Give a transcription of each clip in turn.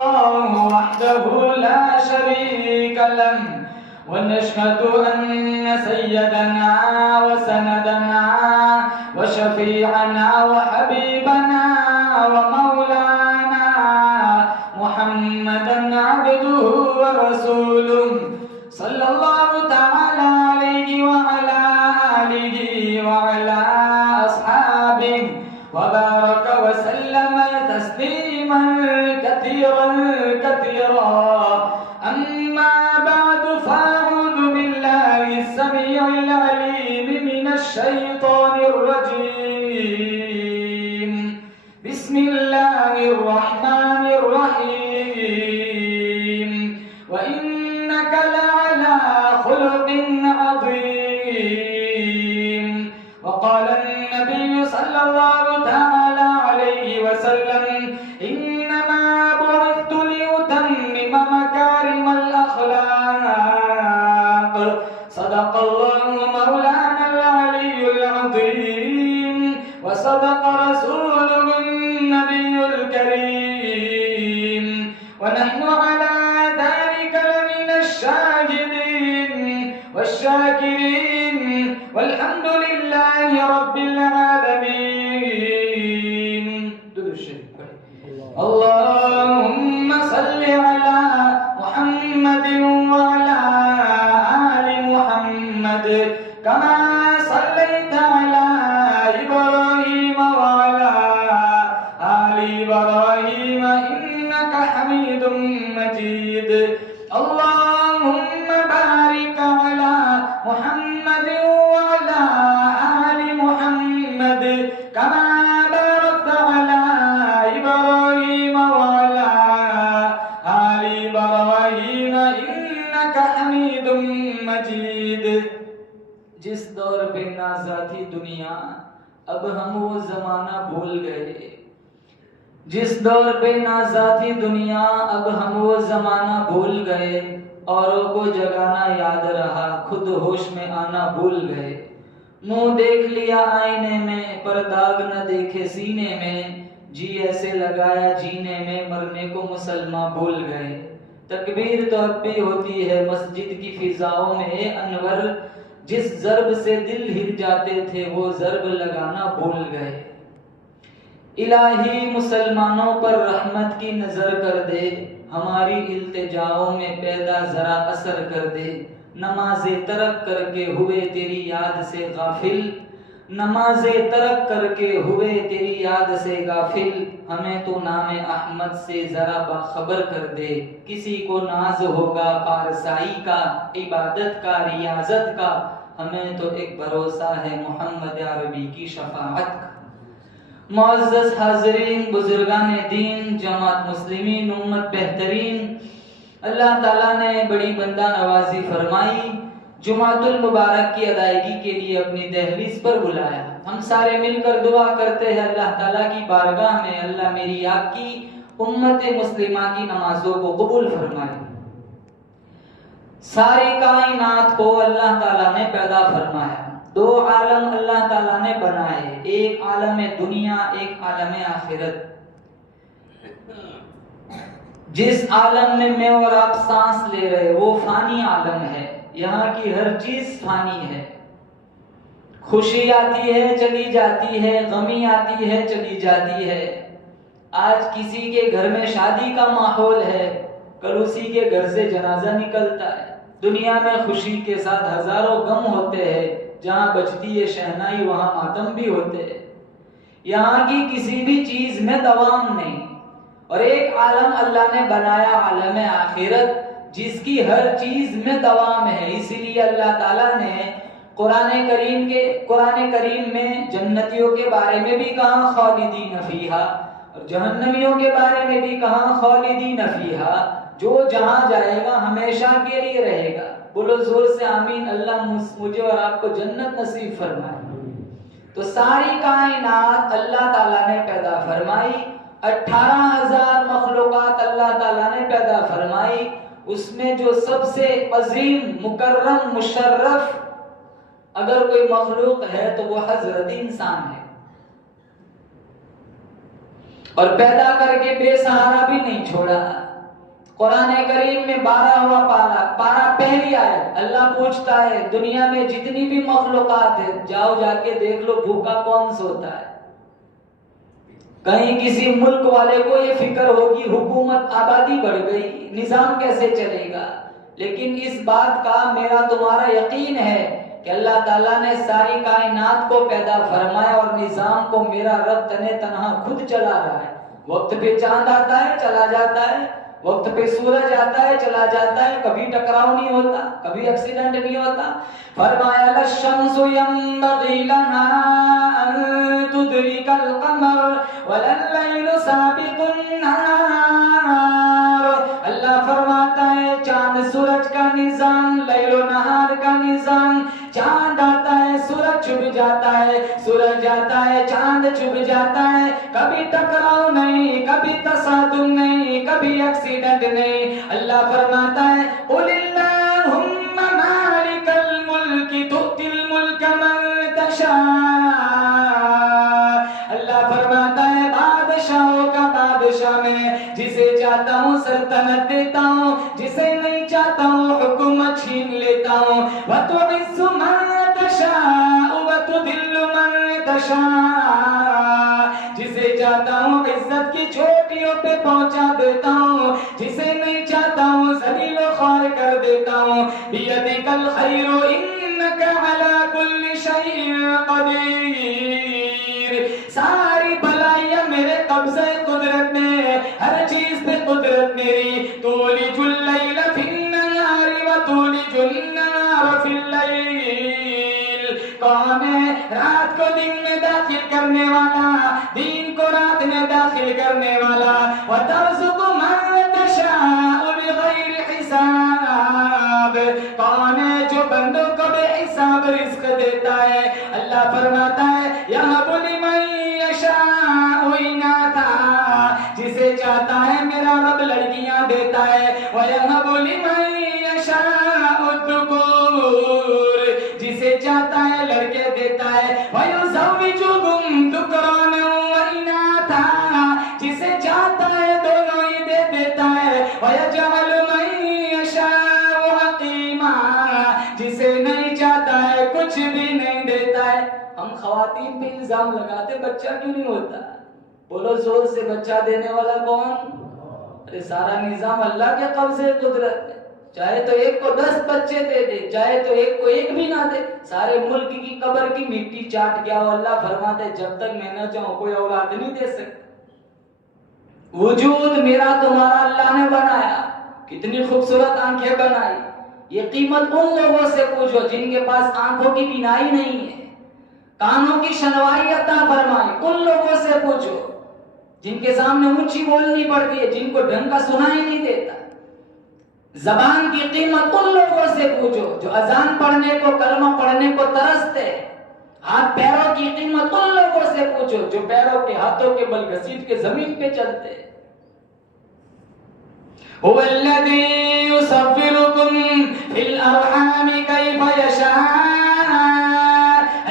الله وحده لا شريك له ونشهد أن سيدنا وسندنا وشفيعنا وحبيبنا ومولانا محمدا عبده ورسوله صلى الله تعالى عليه وعلى آله وعلى أصحابه وبارك وسلم تسليما كثيرا أما بعد فأعوذ بالله السميع العليم من الشيطان الرجيم بسم الله الرحمن الرحيم وإنك لعلى خلق عظيم وقال النبي صلى الله تعالى عليه وسلم إنما بعثت لأتمم مكارم الأخلاق صدق الله مولانا العلي العظيم وصدق رسوله النبي الكريم ونحن على ذلك لمن الشاهدين والشاكرين والحمد لله رب العالمين. اللهم صل على محمد وعلى آل محمد كما صليت على إبراهيم وعلى آل إبراهيم إنك حميد مجيد. اللهم بارك على محمد وعلى آل محمد كما باركت على إبراهيم وعلى آل إبراهيم إنك حميد مجيد. جس دور پہ نازا تھی دنیا اب ہم وہ زمانہ بھول گئے. جس دور پہ نازا تھی دنیا اب ہم وہ زمانہ بھول گئے. اوروں کو جگانا یاد رہا خود ہوش میں آنا بھول گئے. منہ دیکھ لیا آئینے میں پر داغ نہ دیکھے سینے میں. جی ایسے لگایا جینے میں مرنے کو مسلمان بھول گئے. تکبیر تو اب بھی ہوتی ہے مسجد کی فضاؤں میں اے انور. جس ضرب سے دل ہل جاتے تھے وہ ضرب لگانا بھول گئے. الہی مسلمانوں پر رحمت کی نظر کر دے. ہماری التجاؤں میں پیدا ذرا اثر کر دے. نمازیں ترک کر کے ہوئے تیری یاد سے غافل. نمازیں ترک کر کے ہوئے تیری یاد سے غافل. ہمیں تو نام احمد سے ذرا باخبر کر دے. کسی کو ناز ہوگا پارسائی کا عبادت کا ریاضت کا. ہمیں تو ایک بھروسہ ہے محمد عربی کی شفاعت کا. معزز حاضرین بزرگان دین جماعت مسلمین امت بہترین اللہ تعالیٰ نے بڑی بندہ نوازی فرمائی. جمعۃ المبارک کی ادائیگی کے لیے اپنی دہلیز پر بلایا. ہم سارے مل کر دعا کرتے ہیں اللہ تعالیٰ کی بارگاہ میں اللہ میری آپ کی امت مسلمہ کی نمازوں کو قبول فرمائے. ساری کائنات کو اللہ تعالیٰ نے پیدا فرمایا. دو عالم اللہ تعالیٰ نے بنائے. ایک عالم دنیا ایک عالم آخرت. جس عالم میں میں اور آپ سانس لے رہے وہ فانی عالم ہے. یہاں کی ہر چیز فانی ہے. خوشی آتی ہے چلی جاتی ہے, غمی آتی ہے چلی جاتی ہے. آج کسی کے گھر میں شادی کا ماحول ہے, کل اسی کے گھر سے جنازہ نکلتا ہے. دنیا میں خوشی کے ساتھ ہزاروں غم ہوتے ہیں. جہاں بجتی ہے شہنائی وہاں ماتم بھی ہوتے ہیں. یہاں کی کسی بھی چیز میں دوام نہیں. اور ایک عالم اللہ نے بنایا عالم آخرت جس کی ہر چیز میں دوام ہے. اسی لیے اللہ تعالیٰ نے قرآن کریم میں جنتیوں کے بارے میں بھی کہا خالدین فیہا, اور جہنمیوں کے بارے میں بھی کہا خالدین فیہا. جو جہاں جائے گا ہمیشہ کے لیے رہے گا. بولو زور سے آمین. اللہ مجھے اور آپ کو جنت نصیب فرمائے. تو ساری کائنات اللہ تعالیٰ نے پیدا فرمائی. 18,000 مخلوقات اللہ تعالیٰ نے پیدا فرمائی. اس میں جو سب سے عظیم مکرم مشرف اگر کوئی مخلوق ہے تو وہ حضرت انسان ہے. اور پیدا کر کے بے سہارا بھی نہیں چھوڑا۔ قرآن کریم میں 12واں پارہ پہلی آیت، اللہ پوچھتا ہے دنیا میں جتنی بھی مخلوقات ہیں جاؤ جا کے دیکھ لو بھوکا کون سوتا ہے۔ کہیں کسی ملک والے کو یہ فکر ہوگی حکومت آبادی بڑھ گئی، نظام کیسے چلے گا، لیکن اس بات کا میرا تمہارا یقین ہے کہ اللہ تعالیٰ نے ساری کائنات کو پیدا فرمایا اور نظام کو میرا رب تنے تنہا خود چلا رہا ہے۔ وقت پہ چاند آتا ہے چلا جاتا ہے، وقت پہ سورج آتا ہے چلا جاتا ہے، کبھی ٹکراؤ نہیں ہوتا، کبھی ایکسیڈنٹ نہیں ہوتا۔ فرمایا للشمس ينبغي لها ان تدرك القمر ولا الليل سابق النهار۔ اللہ فرماتا ہے چاند سورج کا نظام، لیل و نہار کا نظام، چاند آتا ہے سورج چھپ جاتا ہے، سورج آتا ہے چاند چھپ جاتا ہے، کبھی ٹکراؤ نہیں، کبھی تصادم نہیں، کبھی ایکسیڈنٹ نہیں۔ اللہ فرماتا ہے قل اللہم مالک الملک تؤتی الملک من تشاء۔ اللہ فرماتا ہے بادشاہوں کا بادشاہ میں جسے چاہتا ہوں سلطنت دیتا ہوں، جسے نہیں چاہتا ہوں حکومت چھین لیتا ہوں۔ وتعز من تشاء وتذل من تشاء، جسے چاہتا ہوں عزت کی چوٹیوں پہ پہنچا دیتا ہوں، جسے نہیں چاہتا ہوں ذلیل و خوار کر دیتا ہوں۔ بیدک الخیر انک علی کل شیء قدیر، ساری بھلائیاں میرے قبضہ قدرت میں، ہر چیز پہ قدرت میری۔ تولج اللیل فی النہار وتولج النہار فی اللیل، کون ہے رات کو دن میں داخل کرنے والا، دین کو رات میں داخل کرنے والا۔ وترزق من تشاء بغیر حساب، کون ہے جو بندوں کو بے حساب رزق دیتا ہے۔ اللہ فرماتا ہے یہب لمن یشاء اناثا، جسے چاہتا ہے میرا رب لڑکیاں دیتا ہے۔ ویہب لمن یشاء الذکور، جسے چاہتا ہے لڑکے دیتا ہے۔ ویزوجہم ذکرانا واناثا، جسے چاہتا ہے دونوں ہی دے دیتا ہے۔ ویجعل من یشاء حقیما، جسے نہیں چاہتا ہے کچھ بھی نہیں دیتا ہے۔ ہم خواتین پہ الزام لگاتے بچہ کیوں نہیں ہوتا؟ بولو زور سے، بچہ دینے والا کون؟ ارے سارا نظام اللہ کے قبضے قدرت ہے، چاہے تو ایک کو 10 بچے دے دے، چاہے تو ایک کو ایک بھی نہ دے، سارے ملک کی قبر کی مٹی چاٹ گیا ہو۔ اللہ فرماتے ہیں جب تک میں نہ چاہوں کوئی اولاد نہیں دے سکتا۔ وجود میرا تمہارا اللہ نے بنایا، کتنی خوبصورت آنکھیں بنائی، یہ قیمت ان لوگوں سے پوچھو جن کے پاس آنکھوں کی بینائی نہیں ہے، کانوں کی شنوائی عطا فرمائی، ان لوگوں سے پوچھو جن کے سامنے اونچی بولنی پڑتی ہے، جن کو ڈھنگ کا سنائی نہیں دیتا۔ زبان کی قیمت ان لوگوں سے پوچھو جو اذان پڑھنے کو، کلمہ پڑھنے کو ترستے۔ ہاتھ پیروں کی قیمت ان لوگوں سے پوچھو جو پیروں کے ہاتھوں کے بل گھسیٹ کے زمین پہ چلتے۔ هو الذی یصورکم فی الارحام کیف یشاء،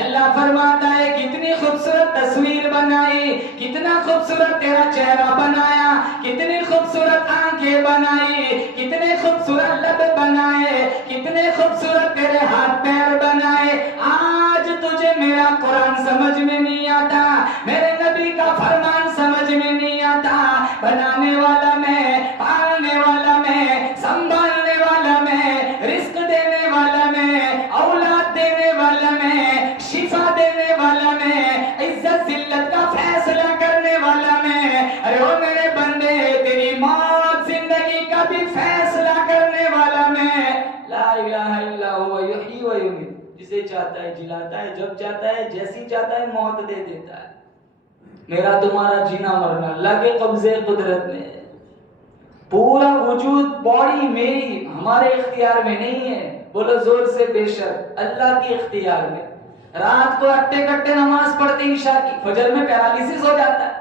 اللہ فرماتا ہے کتنی خوبصورت تصویر بنائی، کتنا خوبصورت تیرا چہرہ بنایا، کتنی خوبصورت آنکھیں بنائی، کتنے خوبصورت لب بنائے، کتنے خوبصورت تیرے ہاتھ پیر بنائے۔ آج تجھے میرا قرآن سمجھ میں نہیں آتا، میرے نبی کا فرمان سمجھ میں نہیں آتا۔ بنانے والا میں، پالنے والا میں، سنبھالنے والا میں، رزق دینے والا میں، اولاد دینے والا میں، شفا دینے والا میں، عزت ذلت کا فیصلہ کرنے والا میں۔ ارے او میرے بندے، تیری موت زندگی کا بھی فیصلہ کرنے والا میں۔ لا الہ الا هو یحیی و یمیت، جسے چاہتا ہے جلاتا ہے، جب چاہتا ہے جیسی چاہتا ہے موت دے دیتا ہے۔ میرا تمہارا جینا مرنا اللہ کے قبضے قدرت میں ہے۔ پورا وجود باڈی میری ہمارے اختیار میں نہیں ہے، بولو زور سے بے شک اللہ کے اختیار میں۔ رات کو اٹے کٹے نماز پڑھتے عشاء کی، فجر میں پیرالیسس ہو جاتا ہے۔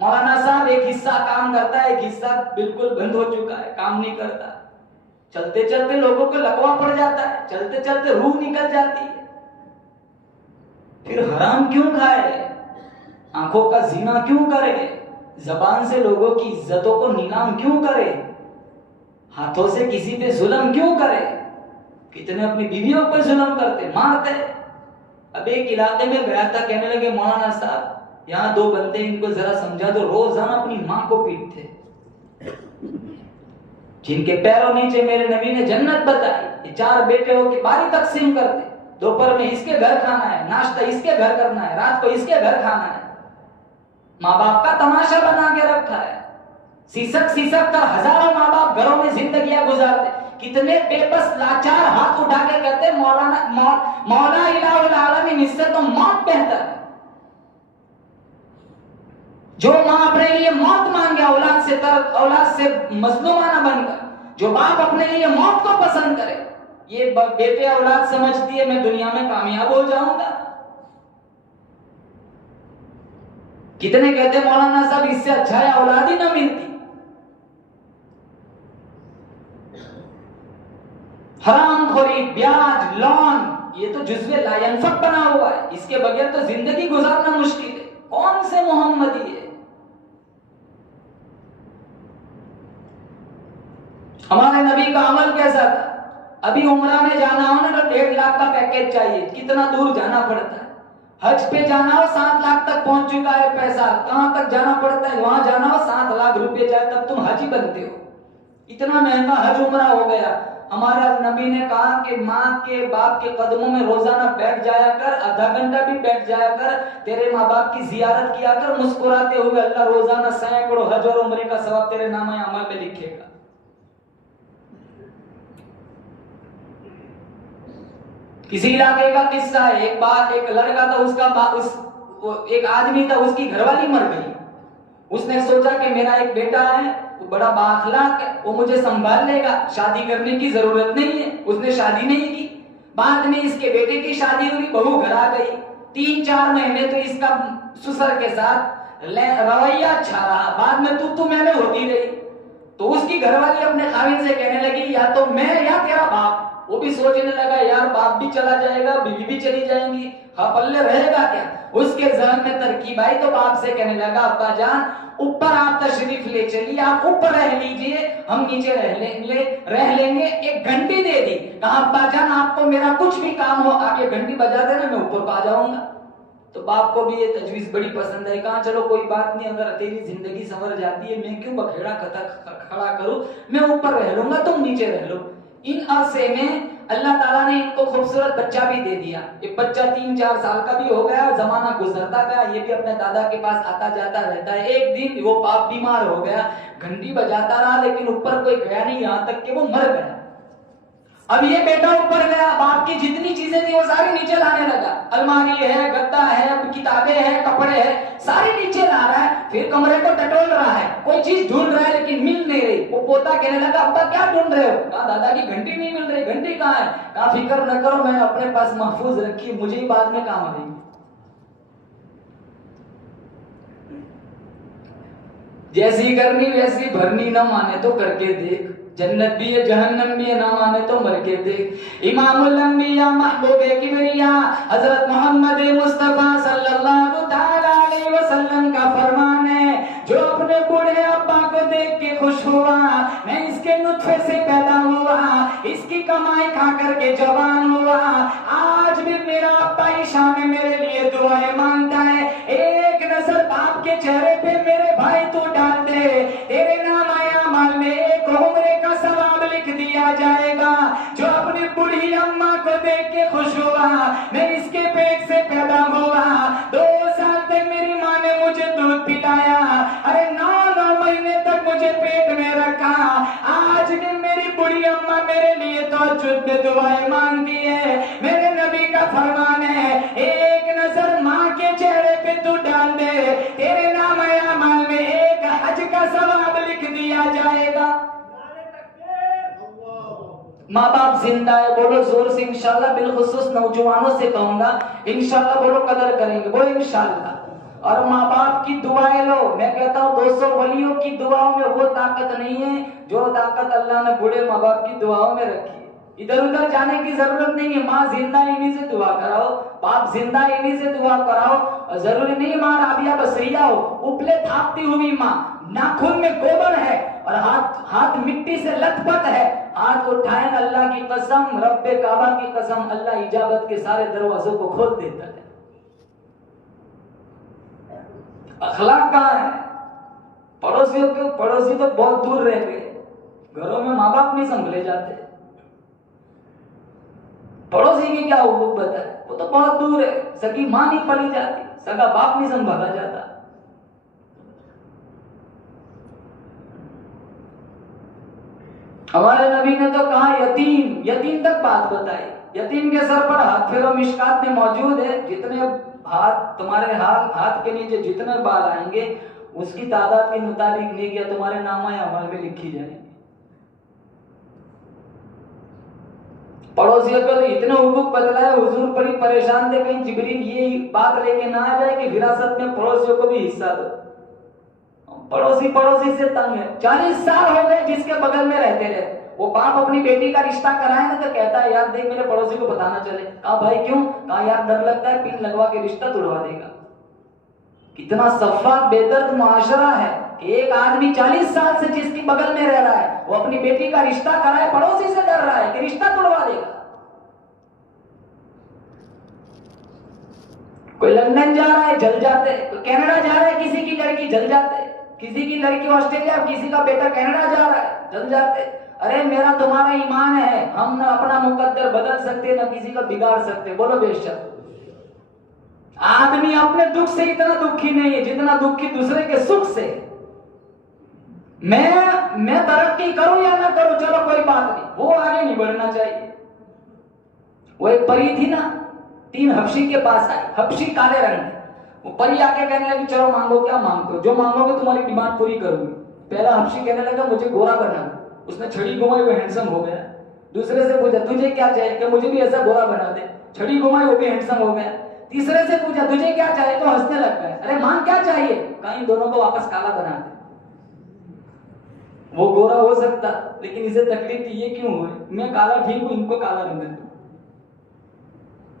مولانا صاحب ایک حصہ کام کرتا ہے، ایک حصہ بالکل بند ہو چکا ہے، کام نہیں کرتا۔ چلتے چلتے لوگوں کو لقوہ پڑ جاتا ہے، چلتے چلتے روح نکل جاتی ہے۔ پھر حرام کیوں کھائے؟ آنکھوں کا زنا کیوں کرے؟ زبان سے لوگوں کی عزتوں کو نیلام کیوں کرے؟ ہاتھوں سے کسی پہ ظلم کیوں کرے؟ کتنے اپنی بیویوں پہ ظلم کرتے، مارتے۔ اب ایک علاقے میں گیا تھا، کہنے لگے مولانا صاحب یہاں 2 بندے ان کو ذرا سمجھا دو، روزانہ اپنی ماں کو پیٹتے، جن کے پیروں نیچے میرے نبی نے جنت بتائی۔ یہ 4 بیٹے ہو کے باری تقسیم کرتے، دوپہر میں اس کے گھر کھانا ہے، ناشتہ اس کے گھر کرنا ہے، رات کو اس کے گھر کھانا ہے۔ ماں باپ کا تماشا بنا کے رکھا ہے۔ سیسک کر ہزاروں ماں باپ گھروں میں زندگیاں گزارتے، کتنے بے بس لاچار ہاتھ اٹھا کے کہتے مولا الہ العالمین اس سے تو موت بہتر ہے۔ جو ماں اپنے لیے موت مانگے اولاد سے مظلومانہ بن کر، جو باپ اپنے لیے موت کو پسند کرے، یہ بیٹے اولاد سمجھتی ہے میں دنیا میں کامیاب ہو جاؤں گا۔ کتنے کہتے مولانا صاحب اس سے اچھا ہے اولاد ہی نہ ملتی۔ حرام خوری، بیاج، لون، یہ تو جزو لا ينفق بنا ہوا ہے، اس کے بغیر تو زندگی گزارنا مشکل ہے۔ کون سے محمدی ہے؟ ہمارے نبی کا عمل کیسا تھا؟ ابھی عمرہ میں جانا ہو نا تو 1.5 لاکھ کا پیکیج چاہیے، کتنا دور جانا پڑتا ہے۔ حج پہ جانا ہو 7 لاکھ تک پہنچ چکا ہے پیسہ، کہاں تک جانا پڑتا ہے؟ وہاں جانا ہو 7 لاکھ روپے چاہے تب تم حج ہی بنتے ہو، اتنا مہنگا حج عمرہ ہو گیا۔ ہمارا نبی نے کہا کہ ماں کے باپ کے قدموں میں روزانہ بیٹھ جایا کر، آدھا گھنٹہ بھی بیٹھ جایا کر، تیرے ماں باپ کی زیارت کیا کر، مسکراتے ہوئے اللہ روزانہ سینکڑوں حج اور عمرے کا ثواب تیرے نامہ اعمال میں لکھے گا۔ کسی علاقے کا قصہ ہے، ایک لڑکا تھا، ایک آدمی تھا، اس کی گھر والی مر گئی۔ اس نے سوچا کہ میرا ایک بیٹا ہے، وہ بڑا بااخلاق ہے، وہ مجھے سنبھال لے گا، شادی کرنے کی ضرورت نہیں ہے۔ اس نے شادی نہیں کی۔ بعد میں اس کے بیٹے کی شادی ہوئی، بہو گھر آ گئی۔ 3-4 مہینے تو اس کا سسر کے ساتھ رویہ اچھا رہا، بعد میں تو میں نے ہوتی رہی۔ تو اس کی گھر والی اپنے خاوند سے کہنے لگی یا تو میں یا تیرا باپ۔ وہ بھی سوچنے لگا یار باپ بھی چلا جائے گا، بیوی بھی چلی جائیں گی، پلے رہے گا کیا؟ اس کے ذہن میں ترکیب آئی تو باپ سے کہنے لگا ابا جان اوپر آپ تشریف لے چلیے، آپ اوپر رہ لیجئے، ہم نیچے رہ لیں گے۔ 1 گھنٹی دے دی، کہا ابا جان آپ کو میرا کچھ بھی کام ہو آپ یہ گھنٹی بجا دینا، میں اوپر آ جاؤں گا۔ تو باپ کو بھی یہ تجویز بڑی پسند ہے، کہا چلو کوئی بات نہیں، اگر تیری زندگی سنور جاتی ہے میں کیوں بکھیڑا کھڑا کروں، میں اوپر رہ لوں گا تم نیچے رہ لو۔ ان عرصے میں اللہ تعالیٰ نے ان کو خوبصورت بچہ بھی دے دیا۔ ایک بچہ 3-4 سال کا بھی ہو گیا، زمانہ گزرتا گیا، یہ بھی اپنے دادا کے پاس آتا جاتا رہتا ہے۔ ایک دن وہ باپ بیمار ہو گیا، گھنٹی بجاتا رہا لیکن اوپر کوئی گیا نہیں، یہاں تک کہ وہ مر گیا۔ اب یہ بیٹا اوپر گیا، باپ کی جتنی چیزیں تھی وہ ساری نیچے لانے لگا، الماری ہے، گدا ہے، کتابیں ہیں، کپڑے ہیں، ساری نیچے لا رہا ہے۔ پھر کمرے کو ٹٹول رہا ہے، کوئی چیز ڈھونڈ رہا ہے لیکن مل نہیں رہی۔ وہ پوتا کہنے لگا ابا کیا ڈھونڈ رہے ہو؟ کہا دادا کی گھنٹی نہیں مل رہی۔ گھنٹی کہاں ہے؟ کہا فکر نہ کرو میں نے اپنے پاس محفوظ رکھی، مجھے ہی بعد میں کام آئے گی۔ جیسی کرنی ویسی بھرنی، نہ مانے تو کر کے دیکھ، جنت بھی ہے جہنم بھی ہے، نہ مانے تو مر کے دیکھ۔ امام الانبیاء محبوب کبریا حضرت محمد مصطفیٰ صلی اللہ تعالی علیہ وسلم کا فرمان ہے، جو اپنے بوڑھے ابا کو دیکھ کے خوش ہوا، میں اس کے نطفے سے پیدا ہوا، اس کی کمائی کھا کر کے جوان ہوا، آج بھی میرا ابا عشاء میں میرے لیے دعائیں مانگتا ہے، ایک نظر باپ کے چہرے پہ میرے بھائی تو ڈال دے، تیرے نام اعمال میں ایک عمرے کا ثواب لکھ دیا جائے گا۔ جو اپنی بڑھی اماں کو دیکھ کے خوش ہوا، میں اس کے پیٹ سے پیدا ہوا، 2 سال تک میری ماں نے مجھے دودھ پلایا، ارے 9 مہینے تک مجھے پیٹ میں رکھا، آج بھی میری بڑھی اماں میرے لیے تہجد میں دعائیں مانگتی ہے۔ میرے نبی کا فرمان ہے، ایک نظر ماں کے چہرے پہ تو ڈال دے، تیرے نام اعمال میں ایک حج کا ثواب لکھ دیا جائے گا۔ ماں باپ زندہ ہے، بولو زور سے انشاءاللہ، بالخصوص نوجوانوں سے کہوں گا انشاءاللہ بولو قدر کریں گے، بولو انشاءاللہ۔ اور ماں باپ کی دعائیں لو، میں کہتا ہوں 200 ولیوں کی دعاؤں میں وہ طاقت نہیں ہے جو طاقت اللہ نے بوڑھے ماں باپ کی دعاؤں میں رکھی ہے۔ ادھر ادھر جانے کی ضرورت نہیں ہے. ماں زندہ انہی سے دعا کراؤ, باپ زندہ انہی سے دعا کراؤ. ضروری نہیں ماں رابعہ بصریہ ہو, اپلے تھاپتی ہوئی ماں, ناخن میں گوبر ہے اور ہاتھ مٹی سے لت پت ہے, ہاتھ اٹھائیں, اللہ کی قسم, رب کعبہ کی قسم, اللہ اجابت کے سارے دروازوں کو کھول دیتا ہے. اخلاق کہاں ہے؟ پڑوسی تو بہت دور رہ گئے, گھروں میں ماں باپ نہیں سنبھلے جاتے. پڑوسی کی کیا حکومت ہے, وہ تو بہت دور ہے, سگی ماں نہیں پلی جاتی, سگا باپ نہیں سنبھالا جاتا. ہمارے نبی نے تو کہا یتیم تک بات بتائی. یتیم کے سر پر ہاتھ پھیرو مشکات میں موجود ہے, جتنے ہاتھ تمہارے ہاتھ کے نیچے جتنے بال آئیں گے اس کی تعداد کے مطابق نیکیاں تمہارے نامہ اعمال میں لکھی جائیں گی. پڑوسیوں کو اتنے حقوق بتلائے, حضور بڑی پریشان تھے کہیں جبریل یہ بات لے کے نہ آ جائے کہ وراثت میں پڑوسیوں کو بھی حصہ دو. پڑوسی سے تنگ ہے. 40 سال ہو گئے جس کے بغل میں رہتے رہے. وہ باپ اپنی بیٹی کا رشتہ کرائے نا تو کہتا ہے یار دیکھ میرے پڑوسی کو بتانا چلے. کہا بھائی کیوں؟ کہا یار ڈر لگتا ہے پین لگوا کے رشتہ توڑوا دے گا. کتنا صفا بے درد معاشرہ ہے کہ ایک آدمی 40 سال سے جس کی بغل میں رہ رہا ہے وہ اپنی بیٹی کا رشتہ کرائے, پڑوسی سے ڈر رہا ہے کہ رشتہ توڑوا دے گا. کوئی لندن جا رہا ہے جل جاتے, کوئی کینیڈا جا رہا ہے کسی کی لڑکی جل جاتے, کسی کی لڑکی آسٹریلیا, کسی کا بیٹا کینیڈا جا رہا ہے جل جاتے. ارے میرا تمہارا ایمان ہے, ہم نہ اپنا مقدر بدل سکتے نہ کسی کا بگاڑ سکتے. بولو بے شک. آدمی اپنے دکھ سے اتنا دکھی نہیں ہے جتنا دکھی دوسرے کے سکھ سے. میں ترقی کروں یا نہ کروں چلو کوئی بات نہیں, وہ آگے نہیں بڑھنا چاہیے. وہ ایک پری تھی نا, 3 حبشی کے پاس آئی, حبشی کالے رنگ کے. وہ پری آ کے کہنے لگی چلو مانگو کیا مانگتے ہو, جو مانگو گے تمہاری ڈیمانڈ پوری کروں گی. پہلا حبشی کہنے لگا مجھے گورا بنا دو. اس نے چھڑی گھمائی, وہ ہینڈسم ہو گیا. دوسرے سے پوچھا تجھے کیا چاہیے, کہ مجھے بھی ایسا گورا بنا دے. چھڑی گھمائی, وہ بھی ہینڈسم ہو گیا. تیسرے سے پوچھا تجھے کیا چاہیے, تو ہنسنے لگتا ہے. ارے مانگ کیا چاہیے, کہیں دونوں کو واپس کالا بنا دے. وہ گورا ہو سکتا لیکن اسے تکلیف تھی, یہ کیوں ہوئے, میں کالا ٹھیک ہوں ان کو کالا رنگ دے.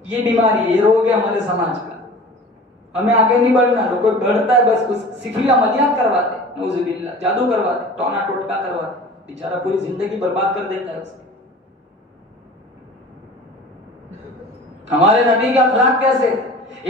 یہ بیماری ہے, یہ روگ ہے ہمارے سماج کا. ہمیں آگے نہیں بڑھنا, لوگ بڑھتا ہے بس کچھ سفلی عملیات کرواتے, نعوذ باللہ, جادو کرواتے, ٹونا ٹوٹکا کرواتے, بیچارہ پوری زندگی برباد کر دیتا ہے اس کی. ہمارے نبی کے اخلاق کیسے؟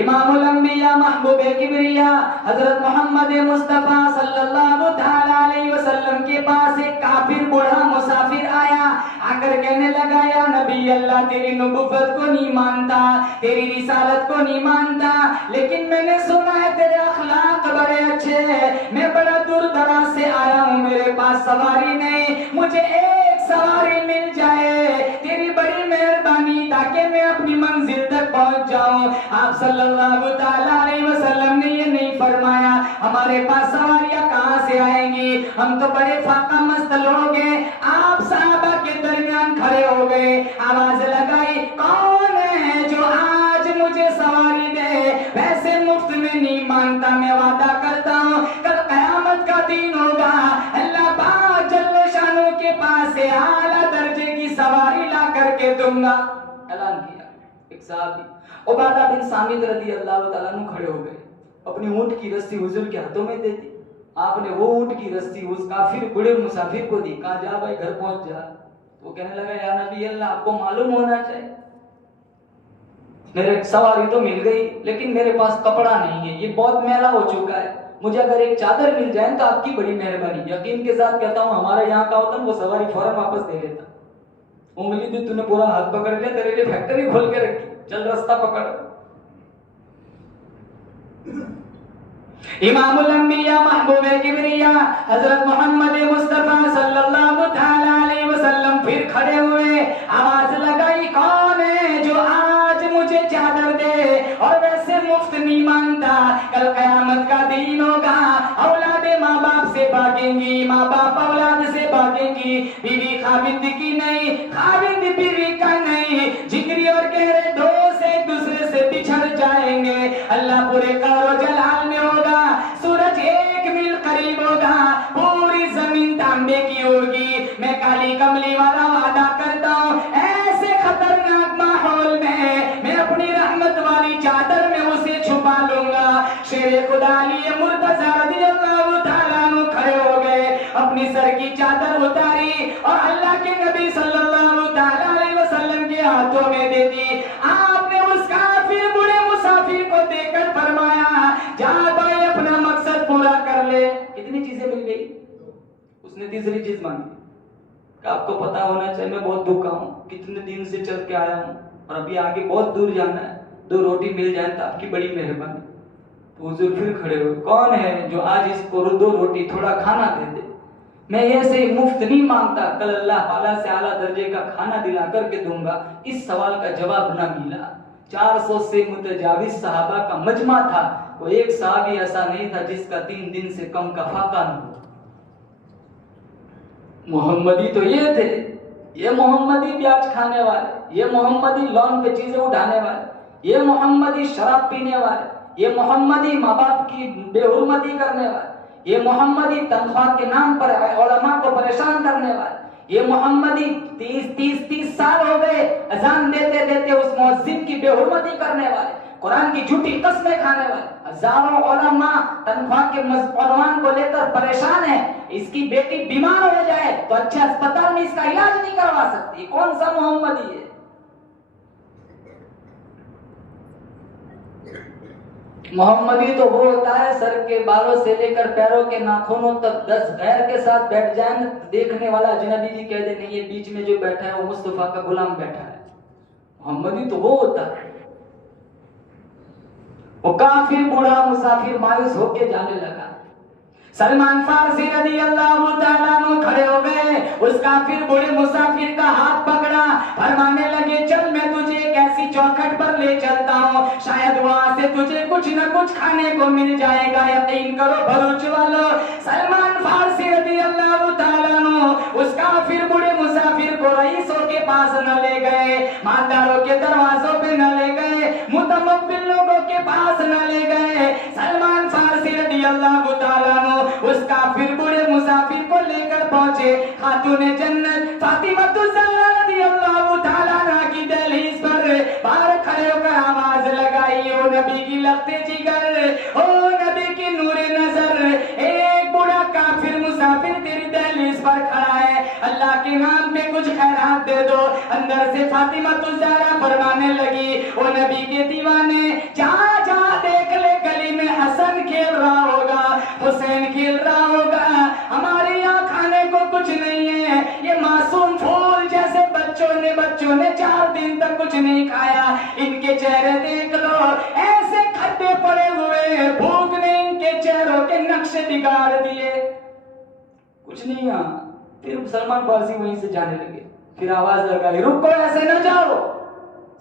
امام الانبیاء محبوب کبریا حضرت محمد مصطفیٰ صلی اللہ تعالی علیہ وسلم کے پاس ایک کافر بوڑھا مسافر آیا, آ کر کہنے لگا یا نبی اللہ تیری نبوت کو نہیں مانتا, تیری رسالت کو نہیں مانتا, لیکن میں نے سنا ہے تیرے اخلاق بڑے اچھے ہیں, میں بڑا دور دراز سے آیا ہوں, میرے پاس سواری نہیں, مجھے ایک سواری مل جائے, تیری بڑی مہربانی تاکہ میں اپنی منزل تک پہنچ جاؤں. آپ صلی اللہ تعالی علیہ وسلم نے یہ نہیں فرمایا ہمارے پاس سواریاں کہاں سے آئیں گی, ہم تو بڑے فاقہ مست لوگ ہیں. آپ صحابہ کے درمیان کھڑے ہو گئے, آواز لگائی کون ہے جو آج مجھے سواری دے, ویسے مفت میں نہیں مانتا, میں وعدہ کرتا ہوں کل قیامت کا دن ہوگا, اللہ پاک جل شانوں کے پاس سے اعلیٰ درجے کی سواری لا کر کے دوں گا. اعلان کیا. ایک صحابی عبادہ بن صامت رضی اللہ تعالیٰ عنہ کھڑے ہو گئے, اپنی اونٹ کی رسی حضور کے ہاتھوں میں دے دی. آپ نے وہ اونٹ کی رسی اس کافر بڑے مسافر کو دی, کہا جا بھائی گھر پہنچ جا. وہ کہنے لگا یا نبی اللہ آپ کو معلوم ہونا چاہیے, میرے سواری تو مل گئی لیکن میرے پاس کپڑا نہیں ہے, یہ بہت میلا ہو چکا ہے, مجھے اگر ایک چادر مل جائے تو آپ کی بڑی مہربانی. یقین کے ساتھ کہتا ہوں ہمارے یہاں کا ہوتا وہ سواری فوراً واپس دے دیتا. انگلی بھی تو نے پورا ہاتھ پکڑ لیا, تیرے لیے فیکٹری کھول کے رکھی, چل رستہ پکڑ. امام الانبیاء محبوب کبریا حضرت محمد مصطفیٰ صلی اللہ تعالی علیہ وسلم پھر کھڑے ہوئے, آواز لگائی کون ہے جو آج مجھے چادر دے اور ویسے مفت نہیں مانتا, کل قیامت کا دن ہوگا, اولاد ماں باپ سے بھاگیں گی, ماں باپ اولاد سے بھاگیں گی, بیوی خاوند کی نہیں, خاوند بیوی کا نہیں, جگری اور گہرے دوست ایک دوسرے سے بچھڑ جائیں گے. اللہ پورے قہر و جلال میں ہوگا, سورج 1 میل قریب ہوگا, پوری زمین تانبے کی ہوگی. میں کالی کملی والا وعدہ کرتا ہوں, اے اور اللہ کے نبی صلی اللہ علیہ وسلم کے ہاتھوں میں دے دی. آپ نے اس کافر بوڑھے مسافر کو دیکھ کر فرمایا جا بھائی اپنا مقصد پورا کر لے. کتنی چیزیں مل گئی؟ اس نے تیسری چیز مانگی کہ آپ کو پتا ہونا چاہیے میں بہت دکھا ہوں, کتنے دن سے چل کے آیا ہوں اور ابھی آگے بہت دور جانا ہے, 2 روٹی مل جائیں تو آپ کی بڑی مہربانی. تو حضور پھر کھڑے ہوئے, کون ہے جو آج اس کو 2 روٹی تھوڑا کھانا دے دے؟ میں ایسے مفت نہیں مانگتا, کل اللہ تعالیٰ سے اعلیٰ درجے کا کھانا دلا کر کے دوں گا. اس سوال کا جواب نہ ملا. 400 سے متجاوز صحابہ کا مجمع تھا, کوئی ایک صحابی ایسا نہیں تھا جس کا 3 دن سے کم کا فاقہ نہ ہو. محمدی تو یہ تھے, یہ محمدی بیاج کھانے والے, یہ محمدی لون پہ چیزیں اٹھانے والے, یہ محمدی شراب پینے والے, یہ محمدی ماں باپ کی بے حرمتی کرنے والے, یہ محمدی تنخواہ کے نام پر علماء کو پریشان کرنے والے, یہ محمدی 30 سال ہو گئے اذان دیتے دیتے اس مؤذن کی بے حرمتی کرنے والے, قرآن کی جھوٹی قسمیں کھانے والے. ہزاروں علماء تنخواہ کے عنوان کو لے کر پریشان ہیں. اس کی بیٹی بیمار ہو جائے تو اچھے اسپتال میں اس کا علاج نہیں کروا سکتی. کون سا محمدی ہے؟ محمدی تو وہ ہوتا ہے سر کے بالوں سے لے کر پیروں کے ناخنوں تک 10 غیر کے ساتھ بیٹھ جائیں, دیکھنے والا اجنبی بھی کہہ دے نہیں یہ بیچ میں جو بیٹھا ہے وہ مصطفیٰ کا غلام بیٹھا ہے. محمدی تو وہ ہوتا ہے. وہ کافر بوڑھا مسافر مایوس ہو کے جانے لگا. سلمان فارسی رضی اللہ تعالیٰ عنہ کھڑے ہو گئے, اس کافر بوڑھے مسافر کا ہاتھ پکڑا, فرمانے لگے چل میں تجھے ایک ایسی چوکھٹ پر لے چلتا ہوں, شاید وہاں سے تجھے کچھ نہ کچھ کھانے کو مل جائے گا. یقین کرو بھروچ والو, سلمان فارسی رضی اللہ تعالیٰ عنہ اس کافر بوڑھے مسافر کو رئیسوں کے پاس نہ لے گئے, مالداروں کے دروازوں پہ نہ لے گئے, متمول لوگوں کے پاس نہ لے گئے. سلمان فارسی رضی اللہ تعالیٰ عنہ اس کافر بوڑھے مسافر کو لے کر پہنچے خاتون جنت فاطمہ الزہرا رضی اللہ تعالیٰ عنہ کی دہلیز پر. باہر کھڑے ہو کر آواز لگائی, او نبی کی لختے جگر, او نبی کی نور نظر, ایک بوڑھا کافر مسافر تیری دہلیز پر کھڑا ہے, اللہ کے نام پہ کچھ خیرات دے دو. اندر سے فاطمہ الزہرا فرمانے لگی, او نبی کے دیوانے جہاں جہاں دیکھ لے گلی میں حسن کھیل رہا ہوگا, حسین کھیل رہا ہوگا, ہمارے یہاں کھانے کو کچھ نہیں ہے. یہ معصوم پھول جیسے بچوں نے 4 دن تک کچھ نہیں کھایا, ان کے چہرے دیکھ لو ایسے کھڈے پڑے ہوئے, بھوک نے ان کے چہروں کے نقشے بگاڑ دیے, کچھ نہیں یہاں. پھر سلمان فارسی وہیں سے جانے لگے. پھر آواز لگائی, رکو ایسے نہ جاؤ.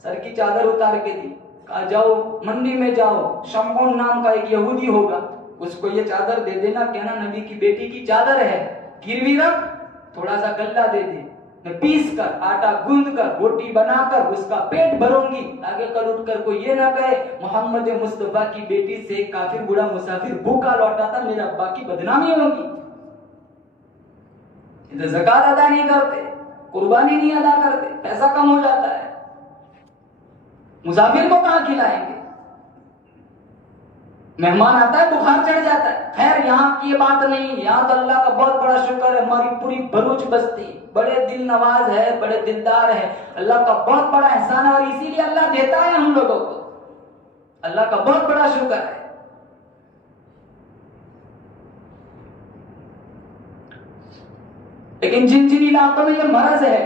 سر کی چادر اتار کے دی, کہا جاؤ منڈی میں جاؤ, شمعون نام کا ایک یہودی ہوگا, اس کو یہ چادر دے دینا, کہنا نبی کی بیٹی کی چادر ہے, گروی رکھ, تھوڑا سا غلہ دے دے, میں پیس کر آٹا گوندھ کر روٹی بنا کر اس کا پیٹ بھروں گی, آگے کل اٹھ کر کوئی یہ نہ کہے محمد مصطفیٰ کی بیٹی سے ایک کافر بوڑھا مسافر بھوکا لوٹا تھا, میرے ابا کی بدنامی ہوگی. زکات ادا نہیں کرتے, قربانی نہیں ادا کرتے, پیسہ کم ہو جاتا ہے, مسافر کو کہاں کھلائیں گے؟ مہمان آتا ہے بخار چڑھ جاتا ہے. خیر یہاں کی یہ بات نہیں, یہاں تو اللہ کا بہت بڑا شکر ہے, ہماری پوری بھروچ بستی بڑے دل نواز ہے, بڑے دلدار ہے, اللہ کا بہت بڑا احسان ہے, اور اسی لیے اللہ دیتا ہے ہم لوگوں کو, اللہ کا بہت بڑا شکر ہے. لیکن جن جن علاقوں میں یہ مرض ہے,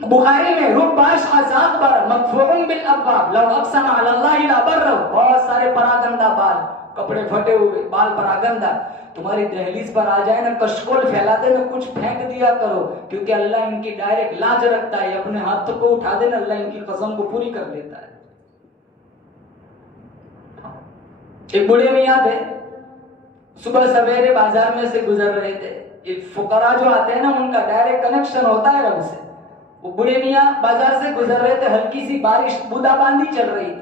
بخاری میں رباش آزاد پر مدفوعن بالابواب لو اقسم علی اللہ لبرہ, بہت سارے پراگندہ بال, کپڑے پھٹے ہوئے بال پراگندہ تمہاری دہلیز پر آ جائے نا, کشکول پھیلاتے میں کچھ پھینک دیا کرو, کیونکہ اللہ ان کی ڈائریکٹ لاج رکھتا ہے. اپنے ہاتھ کو اٹھا دینا, اللہ ان کی قسم کو پوری کر لیتا ہے. ایک بوڑھے میاں تھے, صبح سویرے بازار میں سے گزر رہے تھے. یہ فقراء جو آتے ہیں نا ان کا ڈائریکٹ کنیکشن ہوتا ہے رب سے. وہ بوڑھے میاں بازار سے گزر رہے تھے, ہلکی سی بارش بودا باندھی چل رہی تھی.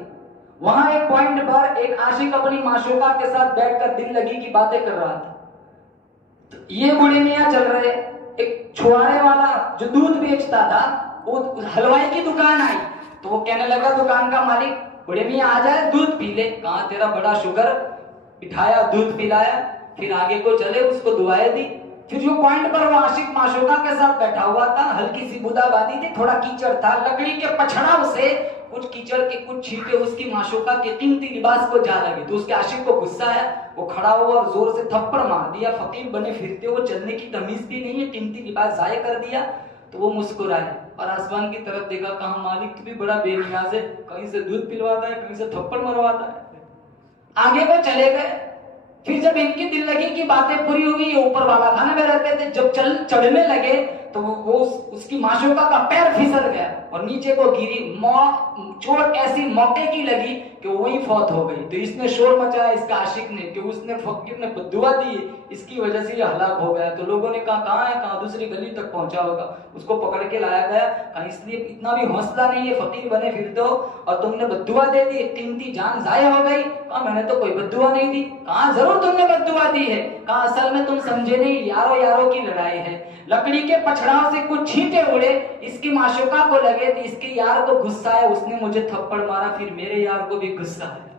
وہاں ایک پوائنٹ پر ایک عاشق اپنی معشوقہ کے ساتھ بیٹھ کر دل لگی کی باتیں کر رہا تھا. یہ بوڑھے میاں چل رہے, ایک چھوارے والا جو دودھ بیچتا تھا وہ حلوائی کی دکان آئی, تو وہ کہنے لگا دکان کا مالک, بوڑھے میاں آ جائے دودھ پی لے. کہاں تیرا بڑا شکر, بٹھایا دودھ پلایا. پھر آگے کو چلے، اس کو دعائیں دی. پھر جو پوائنٹ پر وہ عاشق معشوقہ کے ساتھ بیٹھا ہوا تھا، ہلکی سی بودا بادی تھی، تھوڑا کیچڑ تھا، لکڑی کے پچھڑاؤ سے کچھ کیچڑ کے کچھ چھینٹے اس کی معشوقہ کے قیمتی لباس کو جا لگے. تو اس کے عاشق کو غصہ آیا، وہ کھڑا ہوا اور زور سے تھپڑ مار دیا. فقیر بنے پھرتے ہو، چلنے کی تمیز بھی نہیں ہے، قیمتی لباس ضائع کر دیا. تو وہ مسکرائے اور آسمان کی طرف دیکھا، کہا مالک تو بھی بڑا بے نیاز ہے، کہیں سے دودھ پلواتا ہے، کہیں سے تھپڑ مرواتا ہے. آگے کو چلے گئے. پھر جب ان کی دل لگی کی باتیں پوری ہوئی، یہ اوپر والا خانے میں رہتے تھے، جب چڑھنے لگے تو وہ اس کی معشوقہ کا پیر پھسل گیا اور نیچے کو گری. چوٹ ایسی موقع کی لگی کہ وہی فوت ہو گئی. تو اس نے شور مچایا اس کا عاشق نے کہ اس نے فقیر نے بددعا دی، اس کی وجہ سے یہ ہلاک ہو گیا. تو لوگوں نے کہا کہاں ہے، کہاں دوسری گلی تک پہنچا ہوگا. اس کو پکڑ کے لایا گیا. کہا اس لیے اتنا بھی حوصلہ نہیں ہے، فقیر بنے پھرتے ہو اور تم نے بددعا دے دی، قیمتی جان ضائع ہو گئی. کہا میں نے تو کوئی بددعا نہیں دی. کہا ضرور تم نے بددعا دی ہے. کہا اصل میں تم سمجھے نہیں، یاروں یاروں کی لڑائی ہے. لکڑی کے پچھڑاؤ سے کچھ چھینٹے اڑے، اس کی معشوقہ کو لگے تو اس کے یار کو غصہ ہے، اس نے مجھے تھپڑ مارا، پھر میرے یار کو بھی غصہ ہے.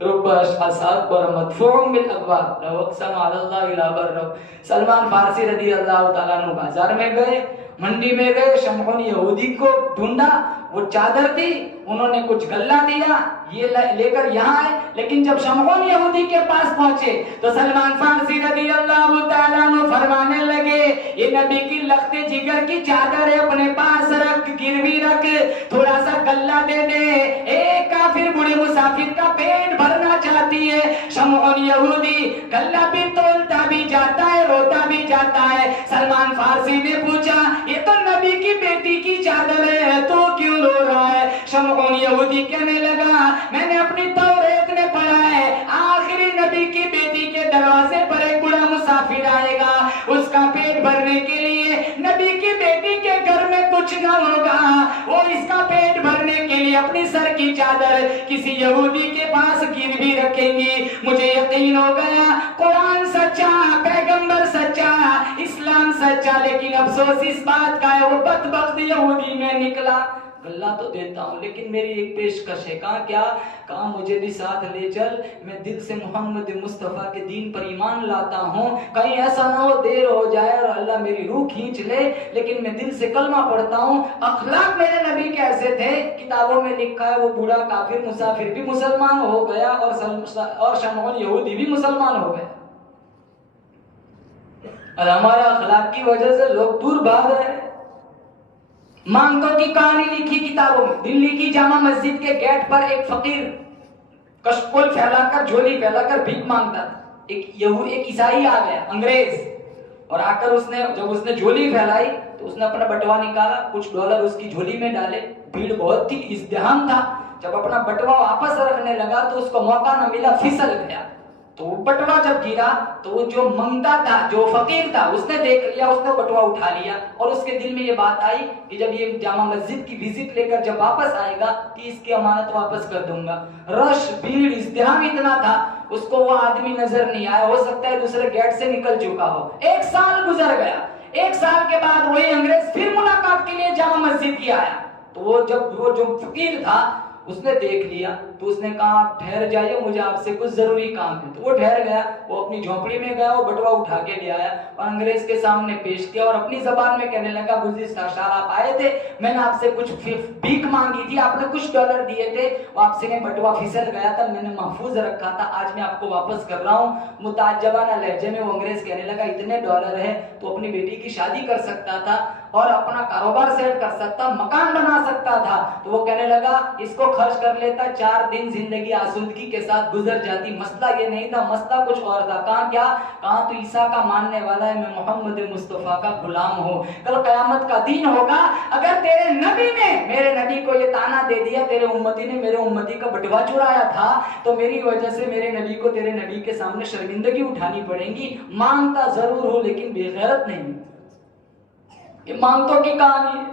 رب اشعاصات پر مدفوع بالابواب لو اقسم علی اللہ لا برہ. سلمان فارسی رضی اللہ تعالیٰ عنہ بازار میں گئے، منڈی میں گئے، شمعون یہودی کو ڈھونڈا، وہ چادر تھی، انہوں نے کچھ غلہ دیا، یہ لے کر یہاں آئے. لیکن جب شمعون یہودی کے پاس پہنچے تو سلمان فارسی رضی اللہ تعالیٰ عنہ فرمانے لگے، یہ نبی کی لخت جگر کی چادر ہے، اپنے پاس رکھ، گروی رکھ، تھوڑا سا غلہ دے دے. ایک کافر بوڑھے مسافر کا پیٹ بھرنا چاہتی ہے. شمعون یہودی غلہ بھی تولتا بھی جاتا ہے، روتا بھی جاتا ہے. سلمان فارسی نے پوچھا یہ تو نبی کی بیٹی کی چادر ہے، تو کیوں رو رہا ہے؟ شمعون یہودی کہنے لگا میں نے اپنی توریت میں پڑھا ہے، آخری نبی کی بیٹی کے دروازے پر ایک بڑا مسافر آئے گا، اس کا پیٹ بھرنے کے لیے نبی کی بیٹی کے گھر میں کچھ نہ ہوگا، وہ اس کا پیٹ بھرنے کے لیے اپنی سر کی چادر کسی یہودی کے پاس گروی رکھیں گی. مجھے یقین ہو گیا قرآن سچا، پیغمبر سچا، اسلام سچا، لیکن افسوس اس بات کا ہے وہ بدبخت یہودی میں نکلا. غلہ تو دیتا ہوں لیکن میری ایک پیشکش ہے. کہا کیا؟ کہا مجھے بھی ساتھ لے چل، میں دل سے محمد مصطفیٰ کے دین پر ایمان لاتا ہوں، کہیں ایسا نہ ہو دیر ہو جائے اور اللہ میری روح کھینچ لے، لیکن میں دل سے کلمہ پڑھتا ہوں. اخلاق میرے نبی کیسے تھے کتابوں میں لکھا ہے. وہ بوڑھا کافر مسافر بھی مسلمان ہو گیا اور شمعون یہودی بھی مسلمان ہو گیا. اور ہمارے اخلاق کی وجہ سے لوگ دور بھاگ رہے ہیں. مانگتوں کی کہانی لکھی کتابوں میں. دلی کی جامع مسجد کے گیٹ پر ایک فقیر کشکول پھیلا کر، جھولی پھیلا کر بھیک مانگتا تھا. ایک عیسائی آ گیا، انگریز، اور آ کر جب اس نے جھولی پھیلائی تو اس نے اپنا بٹوا نکالا، کچھ ڈالر اس کی جھولی میں ڈالے. بھیڑ بہت تھی، ازدحام تھا. جب اپنا بٹوا واپس رکھنے لگا تو اس کو موقع نہ ملا، پھسل گیا. تو وہ بٹوا جب گرا تو وہ جو منگتا تھا، جو فقیر تھا، اس نے دیکھ لیا، اس نے بٹوا اٹھا لیا اور اس کے دل میں یہ بات آئی کہ جب یہ جامع مسجد کی وزٹ لے کر جب واپس آئے گا تو اس کی امانت واپس کر دوں گا. رش، بھیڑ، ازدحام اتنا تھا، اس کو وہ آدمی نظر نہیں آیا. ہو سکتا ہے دوسرے گیٹ سے نکل چکا ہو. 1 سال گزر گیا. 1 سال کے بعد وہی انگریز پھر ملاقات کے لیے جامع مسجد کی آیا. تو وہ جو فقیر تھا اس نے دیکھ لیا تو اس نے کہا آپ ٹھہر جائیے، مجھے آپ سے کچھ ضروری کام ہے. تو وہ ٹھہر گیا، وہ اپنی جھونپڑی میں گیا، وہ بٹوا اٹھا کے لے آیا اور انگریز کے سامنے پیش کیا اور اپنی زبان میں کہنے لگا گزشتہ سال آپ آئے تھے، میں نے آپ سے کچھ بھیک مانگی تھی، آپ نے کچھ ڈالر دیے تھے، آپ سے میں بٹوا پھسل گیا تھا، میں نے محفوظ رکھا تھا، آج میں آپ کو واپس کر رہا ہوں. متعجبانہ لہجے میں وہ انگریز کہنے لگا اتنے ڈالر ہے تو اپنی بیٹی کی شادی کر سکتا تھا اور اپنا کاروبار سیٹ کر سکتا، مکان بنا سکتا تھا. تو وہ کہنے لگا اس کو خرچ کر لیتا، 4 دن زندگی آسودگی کے ساتھ گزر جاتی. مسئلہ یہ نہیں تھا، مسئلہ کچھ اور تھا. کہاں کیا؟ کہاں تو عیسیٰ کا ماننے والا ہے، میں محمد مصطفیٰ کا غلام ہوں. کل قیامت کا دن ہوگا، اگر تیرے نبی نے میرے نبی کو یہ تانا دے دیا تیرے امتی نے میرے امتی کا بٹوا چرایا تھا تو میری وجہ سے میرے نبی کو تیرے نبی کے سامنے شرمندگی اٹھانی پڑے گی. مانگتا ضرور ہو لیکن بے غیرت نہیں. یہ مانگتوں کی کہانی ہے.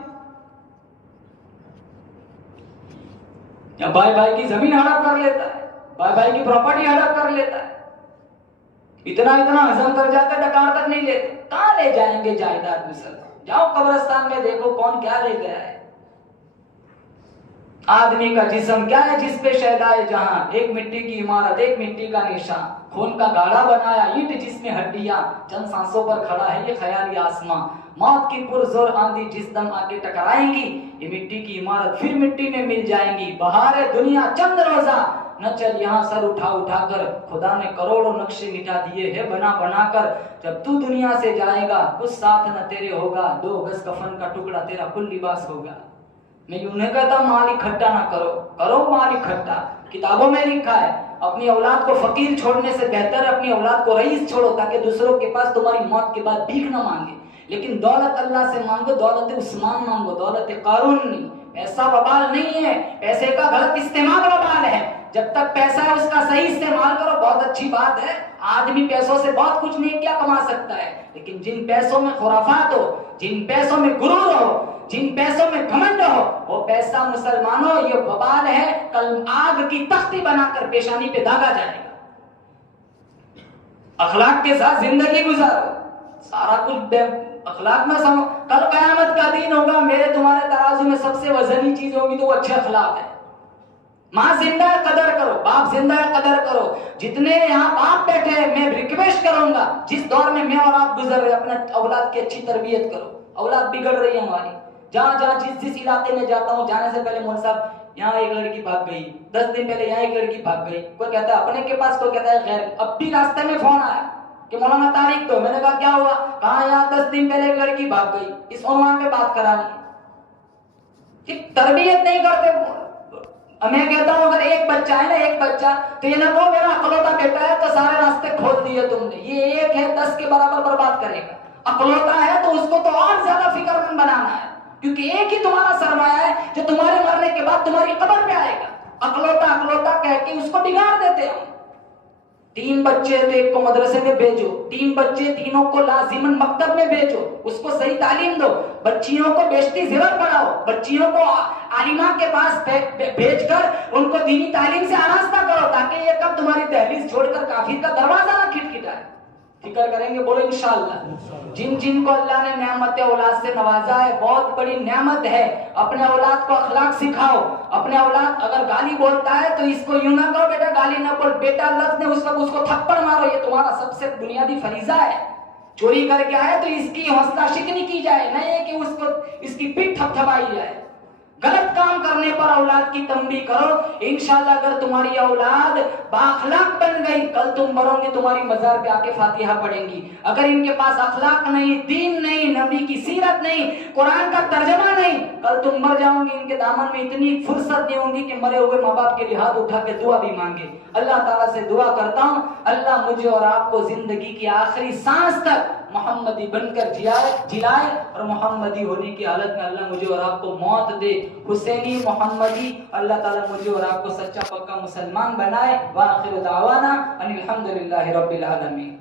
یا بھائی بھائی کی زمین ہڑپ کر لیتا ہے، بھائی بھائی کی پراپرٹی ہڑپ کر لیتا ہے، اتنا ہضم کر جاتا ہے ڈکار تک نہیں لیتے. کہاں لے جائیں گے جائیداد مسلمان؟ جاؤ قبرستان میں دیکھو کون کیا لے گیا ہے. آدمی کا جسم کیا ہے جس پہ شہدائے جہاں، ایک مٹی کی عمارت، ایک مٹی کا نشان، خون کا گاڑا بنایا، اینٹ جس میں ہڈیاں، چند سانسوں پر کھڑا ہے یہ خیالی آسماں، موت کی پرزور آندھی جس دم آگے ٹکرائیں گی، یہ مٹی کی عمارت پھر مٹی میں مل جائیں گی، بہار دنیا چند روزہ، نہ چل یہاں سر اٹھا اٹھا کر، خدا نے کروڑوں نقشے مٹا دیے ہیں بنا بنا کر، جب تو دنیا سے جائے گا کچھ ساتھ نہ تیرے ہوگا، 2 گز کفن کا ٹکڑا تیرا کل لباس ہوگا۔ میں یوں نہیں کہتا مال اکٹھا نہ کرو، کرو مال اکٹھا، کتابوں میں لکھا ہے اپنی اولاد کو فقیر چھوڑنے سے بہتر اپنی اولاد کو رئیس چھوڑو، تاکہ دوسروں کے پاس تمہاری موت کے بعد بھیک نہ مانگے۔ لیکن دولت اللہ سے مانگو، دولت عثمان مانگو، دولت قارون نہیں۔ پیسہ وبال نہیں ہے، پیسے کا غلط استعمال وبال ہے۔ جب تک پیسہ ہے اس کا صحیح استعمال کرو، بہت اچھی بات ہے، آدمی پیسوں سے بہت کچھ نہیں کیا کما سکتا ہے، لیکن جن پیسوں میں خرافات ہو، جن پیسوں میں غرور ہو، جن پیسوں میں گھمنڈ ہو، وہ پیسہ مسلمانوں یہ وبال ہے، کل آگ کی تختی بنا کر پیشانی پہ داغا جائے گا۔ اخلاق کے ساتھ زندگی گزارو، سارا کچھ اخلاق میں سمو، کل قیامت کا دن ہوگا، میرے تمہارے ترازو میں سب سے وزنی چیز ہوگی تو وہ اچھے اخلاق ہے۔ ماں زندہ ہے قدر کرو، باپ زندہ ہے قدر کرو، جتنے یہاں باپ بیٹھے ہیں میں ریکویسٹ کروں گا، جس دور میں میں اور آپ گزر رہے اپنے اولاد کی اچھی تربیت کرو، اولاد بگڑ رہی ہے ہماری، جہاں جہاں جس علاقے میں جاتا ہوں، جانے سے پہلے مول صاحب یہاں ایک لڑکی بھاگ گئی، 10 دن پہلے یہاں ایک لڑکی بھاگ گئی، کوئی کہتا ہے اپنے کے پاس، کوئی کہتا ہے غیر، اب بھی راستے میں فون آیا کہ مولانا تاریخ دو، میں نے کہا کیا ہوا، کہاں یہاں 10 دن پہلے ایک لڑکی بھاگ گئی، اس عنوان پہ بات کرانی، کہ تربیت نہیں کرتے۔ میں کہتا ہوں اگر ایک بچہ ہے نا، ایک بچہ، تو یہ نہ وہ میرا اکلوتا بیٹا ہے تو سارے راستے کھول دیے تم نے، یہ ایک ہے 10 کے برابر برباد کرے گا، اکلوتا ہے تو اس کو تو اور زیادہ فکر مند بنانا ہے، کیونکہ ایک ہی تمہارا سرمایہ ہے جو تمہارے مرنے کے بعد تمہاری قبر پہ آئے گا، اکلوتا اکلوتا کہہ کے اس کو بگاڑ دیتے ہم۔ 3 بچے تو ایک کو مدرسے میں بھیجو، 3 بچے تینوں کو لازماً مکتب میں بھیجو، اس کو صحیح تعلیم دو، بچیوں کو بیشتی زیور پڑھاؤ، بچیوں کو عالمہ کے پاس بھیج کر ان کو دینی تعلیم سے آراستہ کرو، تاکہ یہ کب تمہاری دہلیز چھوڑ کر کافر کا دروازہ نہ کھٹکھٹائے۔ فکر کریں گے، بولو انشاءاللہ۔ جن کو اللہ نے نعمت اولاد سے نوازا ہے، بہت بڑی نعمت ہے، اپنے اولاد کو اخلاق سکھاؤ، اپنے اولاد اگر گالی بولتا ہے تو اس کو یوں نہ کہو بیٹا گالی نہ بول، بیٹا لفظ نے اس کو تھپڑ مارو، یہ تمہارا سب سے بنیادی فریضہ ہے۔ چوری کر کے آئے تو اس کی حوصلہ شکنی کی جائے، نہیں کہ اس کی پیٹھ تھپتھپائی جائے۔ غلط کام کرنے پر اولاد کی تنبیہ کرو، انشاءاللہ اگر تمہاری اولاد بااخلاق بن گئی، کل تم مرو گے تمہاری مزار پہ آ کے فاتحہ پڑھیں گی۔ اگر ان کے پاس اخلاق نہیں، دین نہیں، نبی کی سیرت نہیں، قرآن کا ترجمہ نہیں، کل تم مر جاؤ گے، ان کے دامن میں اتنی فرصت نہیں ہوگی کہ مرے ہوئے ماں باپ کے لیے ہاتھ اٹھا کے دعا بھی مانگے۔ اللہ تعالیٰ سے دعا کرتا ہوں اللہ مجھے اور آپ کو زندگی کی آخری سانس تک محمدی بن کر جلائے، اور محمدی ہونے کی حالت میں اللہ مجھے اور آپ کو موت دے، حسینی محمدی، اللہ تعالیٰ مجھے اور آپ کو سچا پکا مسلمان بنائے۔ وآخر دعوانا ان الحمدللہ رب العالمین۔